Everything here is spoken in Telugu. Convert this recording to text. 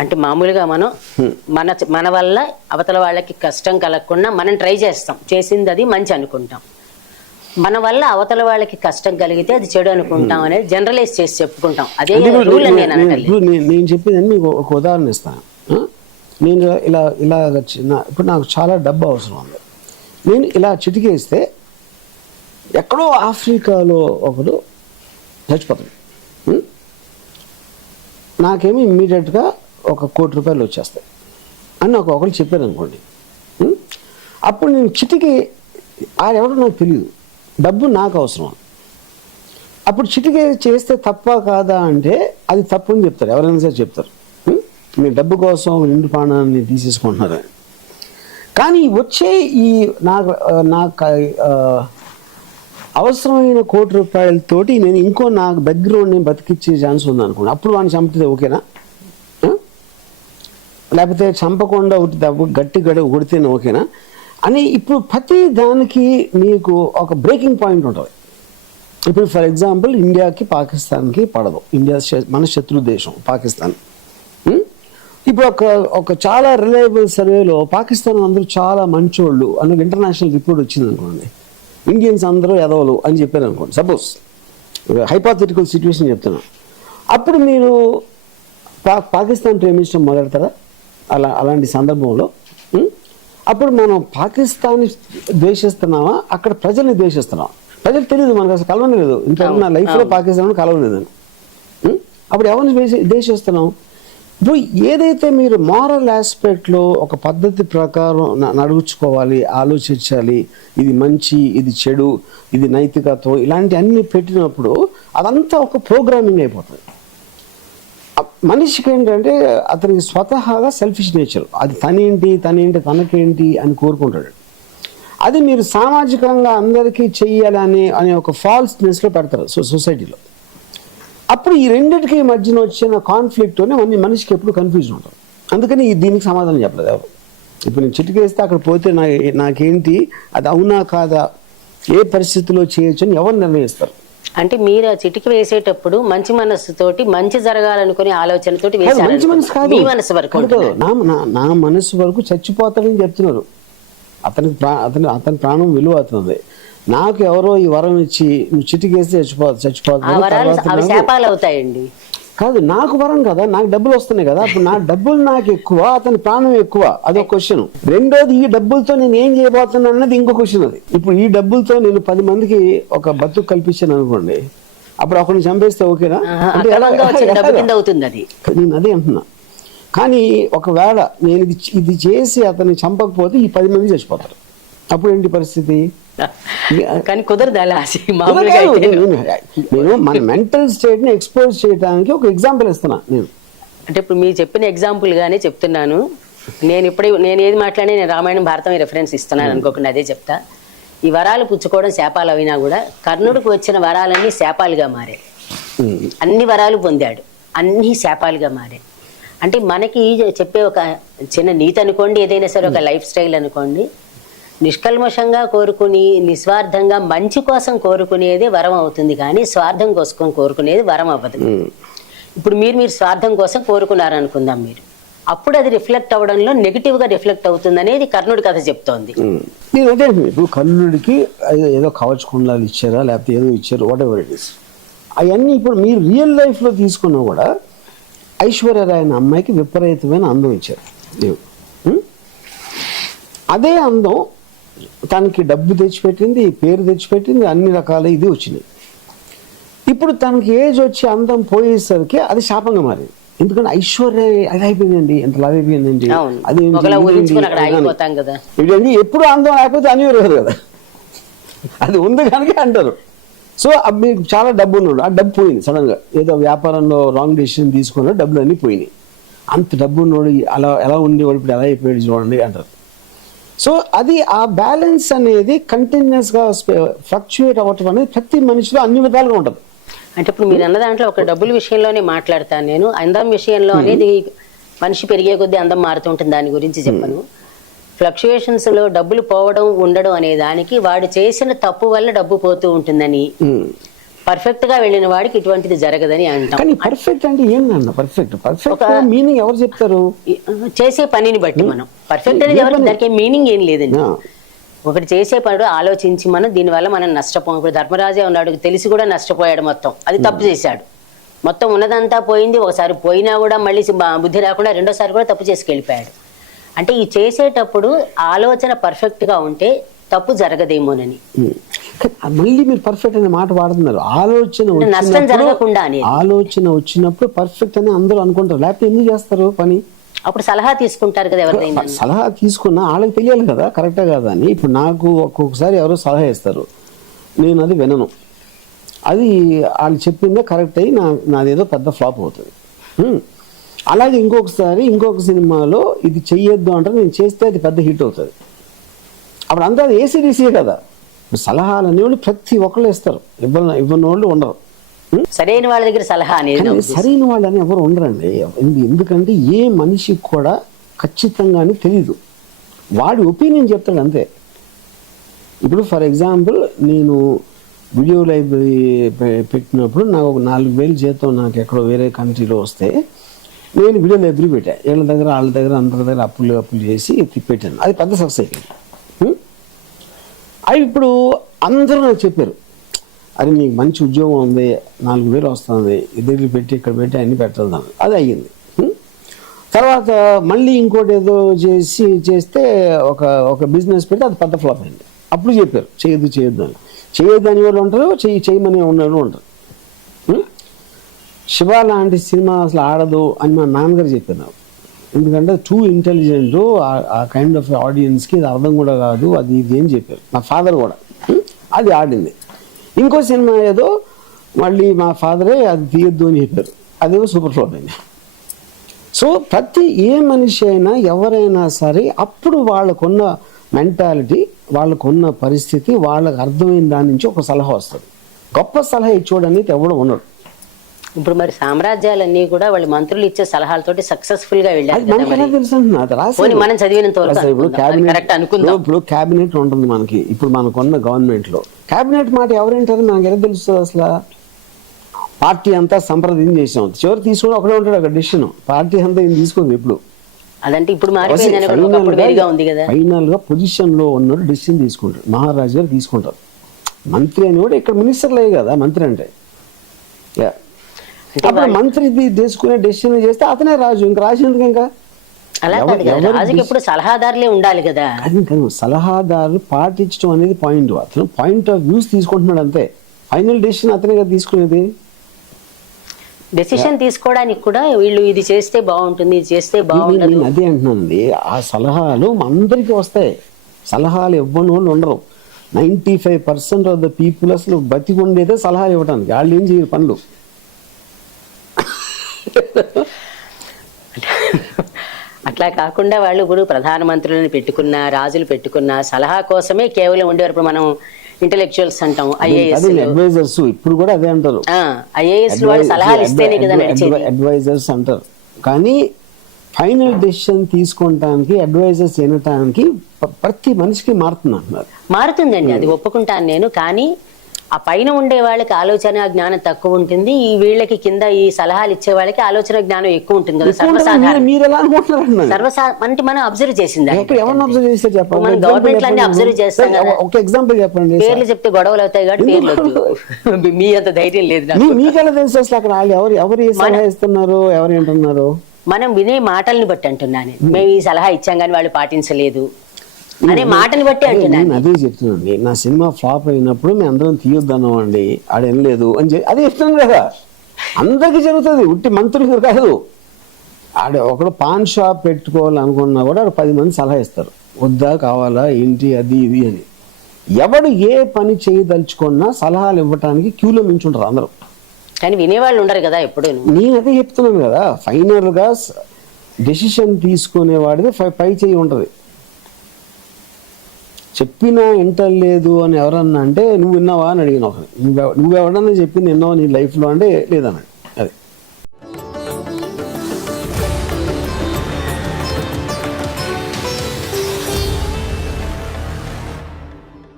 అంటే మామూలుగా మనం మన వల్ల అవతల వాళ్ళకి కష్టం కలగకుండా మనం ట్రై చేస్తాం, చేసింది అది మంచి అనుకుంటాం. మన వల్ల అవతల వాళ్ళకి కష్టం కలిగితే అది చెడు అనుకుంటాం అనేది జనరలైజ్ చేసి చెప్పుకుంటాం. అదే రూల్ అని నేను చెప్పేది మీకు ఒక ఉదాహరణ ఇస్తాను. నేను ఇలా ఇప్పుడు నాకు చాలా డబ్బు అవసరం ఉంది. నేను ఇలా చిటికేస్తే ఎక్కడో ఆఫ్రికాలో ఒకడు చచ్చిపోతాడు. నాకేమో ఇమ్మీడియట్గా ₹1 కోటి వచ్చేస్తాయి అని నాకు ఒకరు చెప్పారు అనుకోండి. అప్పుడు నేను చిటికి ఆడెవడో నాకు తెలియదు, డబ్బు నాకు అవసరం. అప్పుడు చిటికే చేస్తే తప్ప కాదా అంటే అది తప్పు అని చెప్తారు, ఎవరైనా సరే చెప్తారు. మీరు డబ్బు కోసం నిండు ప్రాణాన్ని తీసేసుకుంటున్నారని. కానీ వచ్చే ఈ నాకు అవసరమైన ₹1 కోటి నేను ఇంకో నాకు బ్యాక్గ్రౌండ్ నేను బతికిచ్చే ఛాన్స్ ఉంది అనుకోండి. అప్పుడు వాడిని చంపితే ఓకేనా? లేకపోతే చంపకుండా గట్టి కొడితేనే ఓకేనా అని ఇప్పుడు ప్రతి దానికి మీకు ఒక బ్రేకింగ్ పాయింట్ ఉంటుంది. ఇప్పుడు ఫర్ ఎగ్జాంపుల్ ఇండియాకి పాకిస్తాన్కి పడదు. ఇండియా మన శత్రు దేశం పాకిస్తాన్. ఇప్పుడు ఒక చాలా రిలయబుల్ సర్వేలో పాకిస్తాన్ అందరూ చాలా మంచోళ్ళు అని ఇంటర్నేషనల్ రిపోర్ట్ వచ్చింది అనుకోండి. ఇండియన్స్ అందరూ ఎదవలు అని చెప్పారు అనుకోండి. సపోజ్ హైపోథెటికల్ సిచ్యువేషన్ చెప్తున్నా. అప్పుడు మీరు పాకిస్తాన్ ప్రేమించడం మొదలెడతారా? అలాంటి సందర్భంలో అప్పుడు మనం పాకిస్తాన్ని ద్వేషిస్తున్నామా, అక్కడ ప్రజల్ని ద్వేషిస్తున్నాం? ప్రజలు తెలియదు, మనకు అసలు కలవలేదు. ఇంతవరకు నా లైఫ్లో పాకిస్తాన్ కలవలేదని. అప్పుడు ఎవరిని ద్వేషిస్తున్నాం? ఇప్పుడు ఏదైతే మీరు మారల్ ఆస్పెక్ట్లో ఒక పద్ధతి ప్రకారం నడుచుకోవాలి, ఆలోచించాలి, ఇది మంచి, ఇది చెడు, ఇది నైతికత్వం, ఇలాంటి అన్ని పెట్టినప్పుడు అదంతా ఒక ప్రోగ్రామింగ్ అయిపోతుంది. మనిషికి ఏంటంటే అతనికి స్వతహాగా సెల్ఫిష్ నేచర్, అది తనేంటి తనకేంటి అని కోరుకుంటాడు. అది మీరు సామాజికంగా అందరికీ చెయ్యాలని అనే ఒక ఫాల్స్నెస్లో పెడతారు సొసైటీలో. అప్పుడు ఈ రెండింటికి మధ్యన వచ్చిన కాన్ఫ్లిక్ట్తోనే మనిషికి ఎప్పుడు కన్ఫ్యూజన్ ఉంటుంది. అందుకని దీనికి సమాధానం చెప్పలేదు ఎవరు. ఇప్పుడు నేను చిటికేస్తే అక్కడ పోతే నాకేంటి, అది అవునా కాదా, ఏ పరిస్థితిలో చేయొచ్చు అని ఎవరు నిర్ణయిస్తారు? అంటే మీరు ఆ చిటికి వేసేటప్పుడు మంచి మనస్సుతోటి మంచి జరగాలనుకునే ఆలోచనతోటి మంచి మనసు కాదు, నా మనసు వరకు చచ్చిపోతాడని చెప్తున్నారు. అతని ప్రాణం విలువ అవుతుంది. నాకు ఎవరో ఈ వరం ఇచ్చి నువ్వు చిటికేస్తే చచ్చిపోతావుతాయండి. కాదు, నాకు వరం కదా, నాకు డబ్బులు వస్తున్నాయి కదా. అప్పుడు నా డబ్బులు నాకు ఎక్కువ, అతని ప్రాణం ఎక్కువ, అదొక క్వశ్చన్. రెండోది, ఈ డబ్బులతో నేను ఏం చేయబోతున్నా అన్నది ఇంకో క్వశ్చన్. అది ఇప్పుడు ఈ డబ్బులతో నేను 10 మందికి ఒక బతుకు కల్పించాను అనుకోండి, అప్పుడు ఒకరిని చంపేస్తే ఓకేనా? అంటే నేను అదే అంటున్నా. కానీ ఒకవేళ నేను ఇది చేసి అతన్ని చంపకపోతే ఈ 10 మంది చచ్చిపోతారు. అప్పుడు ఏంటి పరిస్థితి? కానీ కుదరదు అలా. నేను మన మెంటల్ స్టేట్ ని ఎక్స్పోజ్ చేయడానికి ఒక ఎగ్జాంపుల్ ఇస్తున్నా నేను. అంటే ఇప్పుడు మీరు చెప్పిన ఎగ్జాంపుల్ గానే చెప్తున్నాను. నేను ఏది మాట్లాడి నేను రామాయణం భారతం రెఫరెన్స్ ఇస్తున్నాను అనుకోకుండా అదే చెప్తా. ఈ వరాలు పుచ్చుకోవడం శాపాలు అయినా కూడా కర్ణుడికి వచ్చిన వరాలన్నీ శాపాలుగా మారాయి. అన్ని వరాలు పొందాడు, అన్ని శాపాలుగా మారాయి. అంటే మనకి చెప్పే ఒక చిన్న నీతి అనుకోండి, ఏదైనా సరే ఒక లైఫ్ స్టైల్ అనుకోండి, నిష్కల్మషంగా కోరుకుని నిస్వార్థంగా మంచి కోసం కోరుకునేది వరం అవుతుంది, కానీ స్వార్థం కోసం కోరుకునేది వరం అవ్వదు. ఇప్పుడు మీరు స్వార్థం కోసం కోరుకున్నారనుకుందాం, మీరు అప్పుడు అది రిఫ్లెక్ట్ అవ్వడంలో నెగిటివ్ గా రిఫ్లెక్ట్ అవుతుంది అనేది కర్ణుడి కథ చెప్తోంది. నేనంటే ఇప్పుడు కర్ణుడికి ఏదో కవచకుండాలు ఇచ్చారా, లేకపోతే ఏదో ఇచ్చారు, వాట్ ఎవర్ ఇట్ ఇస్, అవన్నీ ఇప్పుడు మీరు రియల్ లైఫ్ లో తీసుకున్నా కూడా ఐశ్వర్యరాయ్ అనే అమ్మాయికి విపరీతమైన అందం ఇచ్చారు దేవుడు. అదే అందం తనకి డబ్బు తెచ్చిపెట్టింది, పేరు తెచ్చిపెట్టింది, అన్ని రకాల ఇది వచ్చినాయి. ఇప్పుడు తనకి ఏజ్ వచ్చి అందం పోయేసరికి అది శాపంగా మారింది. ఎందుకంటే ఐశ్వర్య అది అయిపోయిందండి, ఎంత లాభ అయిపోయిందండి, అది ఎప్పుడు అందం అయిపోతే అనివార్యం కదా, అది ఉంది కనుక అంటారు. సో మీకు చాలా డబ్బు ఉన్నాడు, ఆ డబ్బు పోయింది సడన్ గా, ఏదో వ్యాపారంలో రాంగ్ డెసిషన్ తీసుకున్నాడు, డబ్బులు అన్నీ పోయినాయి. అంత డబ్బు ఉన్నాడు, అలా ఎలా ఉండేవాడు, ఇప్పుడు ఎలా అయిపోయాడు చూడండి అంటారు. సో అది ఆ బ్యాలెన్స్ అనేది కంటిన్యూస్ గా ఫ్లక్చుయేట్ అవ్వటం అనేది ప్రతి మనిషిలో అన్ని విధాలుగా ఉంటుంది. అంటే ఇప్పుడు మీరు అన్న దాంట్లో ఒక డబ్బుల విషయంలోనే మాట్లాడతాను నేను. అందం విషయంలో అనేది మనిషి పెరిగే కొద్దీ అందం మారుతుంటుంది, దాని గురించి చెప్పను. ఫ్లక్చుయేషన్స్ లో డబ్బులు పోవడం ఉండడం అనే దానికి వాడు చేసిన తప్పు వల్ల డబ్బు పోతూ ఉంటుందని, పర్ఫెక్ట్ గా వెళ్ళిన వాడికి ఇటువంటిది జరగదని అంటాం. కానీ పర్ఫెక్ట్ అంటే ఏంటన్న పర్ఫెక్ట్ మీనింగ్ ఎవరు చెప్తారు? చేసే పనిని బట్టి మనం పర్ఫెక్ట్ అనేది ఎవరికి దానికి మీనింగ్ ఏం లేదండి. ఒకటి చేసే పనులు ఆలోచించి మనం దీనివల్ల మనం నష్టపోం. ఇప్పుడు ధర్మరాజే ఉన్నాడు, తెలిసి కూడా నష్టపోయాడు, మొత్తం అది తప్పు చేశాడు, మొత్తం ఉన్నదంతా పోయింది. ఒకసారి పోయినా కూడా మళ్ళీ బుద్ధి రాకుండా రెండోసారి కూడా తప్పు చేసుకెళ్ళిపోయాడు. అంటే ఈ చేసేటప్పుడు ఆలోచన పర్ఫెక్ట్ గా ఉంటే తప్పు జరగదేమోనని. మళ్ళీ మీరు పర్ఫెక్ట్ అనే మాట వాడుతున్నారు. నష్టం జరగకుండా అని ఆలోచన వచ్చినప్పుడు పర్ఫెక్ట్ అని అందరూ అనుకుంటారు, లేకపోతే ఎందుకు చేస్తారు పని? అప్పుడు సలహా తీసుకుంటారు కదా ఎవరిదైనా. సలహా తీసుకున్నా వాళ్ళకి తెలియాలి కదా కరెక్టా కాదా అని. ఇప్పుడు నాకు ఒక్కొక్కసారి ఎవరో సలహా ఇస్తారు, నేను అది వినను, అది వాళ్ళు చెప్పిందే కరెక్ట్ అయ్యి నాదేదో పెద్ద ఫ్లాప్ అవుతుంది. అలాగే ఇంకొక సినిమాలో ఇది చెయ్యొద్దు అంటారు, నేను చేస్తే అది పెద్ద హిట్ అవుతుంది. అప్పుడు అంతా అది ఏసీడీసీ కదా. సలహాలు అనేవాళ్ళు ప్రతి ఒక్కళ్ళు ఇస్తారు, ఇవ్వని వాళ్ళు ఉండరు. సరైన వాళ్ళ దగ్గర సలహా అనేది సరైన వాళ్ళు అని ఎవరు ఉండరండి. ఎందుకంటే ఏ మనిషికి కూడా ఖచ్చితంగానే తెలీదు, వాడి ఒపీనియన్ చెప్తాడు అంతే. ఇప్పుడు ఫర్ ఎగ్జాంపుల్ నేను వీడియో లైబ్రరీ పెట్టినప్పుడు నాకు ఒక 4,000 జీతం నాకు ఎక్కడో వేరే కంట్రీలో వస్తే నేను వీడియో లైబ్రరీ పెట్టాను. వీళ్ళ దగ్గర వాళ్ళ దగ్గర అందరి దగ్గర అప్పులు చేసి పెట్టాను. అది పెద్ద సక్సెస్ అయిపోయింది. అవి ఇప్పుడు అందరూ నాకు చెప్పారు, అరే నీకు మంచి ఉద్యోగం ఉంది, 4,000 వస్తుంది, దగ్గర పెట్టి ఇక్కడ పెట్టి అన్ని పెట్టాలి. అది అయ్యింది. తర్వాత మళ్ళీ ఇంకోటి ఏదో చేస్తే ఒక బిజినెస్ పెట్టి అది పెద్ద ఫ్లాప్ అయింది. అప్పుడు చెప్పారు చేయొద్దు అని వాళ్ళు ఉంటారు, చేయమని ఉన్నవాళ్ళు ఉంటారు. శివ లాంటి సినిమా అసలు ఆడదు అని మా నాన్నగారు చెప్పారు నాకు. ఎందుకంటే టూ ఇంటెలిజెంట్, ఆ కైండ్ ఆఫ్ ఆడియన్స్కి ఇది అర్థం కూడా కాదు, అది ఇది అని చెప్పారు. నా ఫాదర్ కూడా అది ఆడింది. ఇంకో సినిమా ఏదో మళ్ళీ మా ఫాదరే అది తీయొద్దు అని చెప్పారు, అదేమో సూపర్ ఫ్లాప్ అయింది. సో ప్రతి ఏ మనిషి అయినా ఎవరైనా సరే అప్పుడు వాళ్ళకున్న మెంటాలిటీ, వాళ్ళకున్న పరిస్థితి, వాళ్ళకి అర్థమైన దాని నుంచి ఒక సలహా వస్తుంది. గొప్ప సలహా ఇచ్చేవాడనేది ఎవడు ఉండడు. ఇప్పుడు మరి సామ్రాజ్యాలన్నీ కూడా వాళ్ళ మంత్రులు ఇచ్చే సలహాలతోటి సక్సెస్ఫుల్ గా వెళ్ళారు. మనం చదివినంత ఇప్పుడు క్యాబినెట్ ఉంటుంది మనకి. ఇప్పుడు మనకున్న గవర్నమెంట్ లో క్యాబినెట్ మాట ఎవరేంటారు మనకి ఎలా తెలుస్తుంది? అసలు పార్టీ అంతా సంప్రదించి చేసాం, చివరి తీసుకుని ఒకడే ఉంటాడు అక్కడ డెసిషన్. పార్టీ అంతా ఏం తీసుకోదు ఎప్పుడు. అదంటే ఇప్పుడు ఫైనల్ గా పొజిషన్ లో ఉన్నాడు డెసిషన్ తీసుకుంటాడు. మహారాజు గారు తీసుకుంటారు. మంత్రి అని కూడా ఇక్కడ మినిస్టర్లే కదా మంత్రి అంటే. అప్పుడు మంత్రి తీసుకునే డెసిషన్ చేస్తే అతనే రాజు. ఇంకా రాజు ఎందుకు? ఇంకా రాజుకి ఎప్పుడు సలహాదారులే ఉండాలి కదా. సలహాదారు పాటించడం అనేది పాయింట్. అతను పాయింట్ ఆఫ్ వ్యూస్ తీసుకుంటున్నాడు అంతే. ఫైనల్ డెసిషన్ అతనే కదా తీసుకునేది. డెసిషన్ తీసుకోవడానికి కూడా వీళ్ళు ఇది చేస్తే బాగుంటుంది, ఇది చేస్తే బాగుంటుంది. నేను అదే అంటున్నానండి, ఆ సలహాలు అందరికీ వస్తాయి. సలహాలు ఇవ్వని వాళ్ళు ఉండరు. 95% ఆఫ్ ద పీపుల్ అసలు బతికుండేదే సలహాలు ఇవ్వడానికి. వాళ్ళు ఏం చేయరు పనులు. అట్లా కాకుండా వాళ్ళు ఇప్పుడు ప్రధానమంత్రులను పెట్టుకున్న, రాజులు పెట్టుకున్న సలహా కోసమే కేవలం ఉండేవారు. ఇప్పుడు మనం ఇంటెలెక్చువల్స్ అంటాం, అడ్వైజర్స్. ఇప్పుడు కూడా అదే అంటారు, ఐఏఎస్ వాళ్ళు సలహాలు ఇస్తేనే కదా నడిచేది. అడ్వైజర్స్ అంటారు. కానీ ఫైనల్ డెసిషన్ తీసుకోవడానికి, అడ్వైజర్స్ వినటానికి ప్రతి మనిషికి మారుతుందండి. అది ఒప్పుకుంటాను నేను. కానీ ఆ పైన ఉండే వాళ్ళకి ఆలోచన జ్ఞానం తక్కువ ఉంటుంది, ఈ వీళ్ళకి కింద ఈ సలహాలు ఇచ్చే వాళ్ళకి ఆలోచన జ్ఞానం ఎక్కువ ఉంటుంది కదా. అంటే మనం అబ్జర్వ్ చేసింది మన గవర్నమెంట్ అన్ని అబ్జర్వ్ చేస్తాం కదా. ఒక ఎగ్జాంపుల్ చెప్పండి. పేర్లు చెప్తే గొడవలు అవుతాయి కాబట్టి పేర్లు వద్దు. మీ అంత ధైర్యం లేదు. మీకెలా తెలుసు అసలు అక్కడ ఎవరు సలహా ఇస్తున్నారు, ఎవరు ఏంటున్నారు? మనం వినే మాటల్ని బట్టి అంటున్నాను. మేము ఈ సలహా ఇచ్చాం కానీ వాళ్ళు పాటించలేదు అనే మాటని బట్టి అంటున్నాను. అదే చెప్తున్నాండి. నా సినిమా ఫ్లాప్ అయినప్పుడు మేము అందరం తీయొద్దన్నాం అండి, ఆడేం లేదు అని అదే చెప్తున్నాను కదా. అందరికి జరుగుతుంది, ఉట్టి మంత్రులు కాదు. ఆడ ఒకడు పాన్ షాప్ పెట్టుకోవాలనుకున్నా కూడా 10 మంది సలహా ఇస్తారు, వద్దా, కావాలా, ఏంటి, అది ఇది అని. ఎవడు ఏ పని చేయదలుచుకున్నా సలహాలు ఇవ్వటానికి క్యూలో మించుంటారు అందరూ. కానీ వినేవాళ్ళు ఉండరు కదా ఎప్పుడు. నేను అదే చెప్తున్నాను కదా, ఫైనల్ గా డెసిషన్ తీసుకునేవాడిది పై చేయి ఉంటది. చెప్పినా వింటలేదు అని ఎవరన్నా అంటే నువ్వు విన్నావా అని అడిగిన ఒకరు. నువ్వెవడన్నా చెప్పింది విన్నావా నీ లైఫ్లో అంటే లేదన్నాడు. అది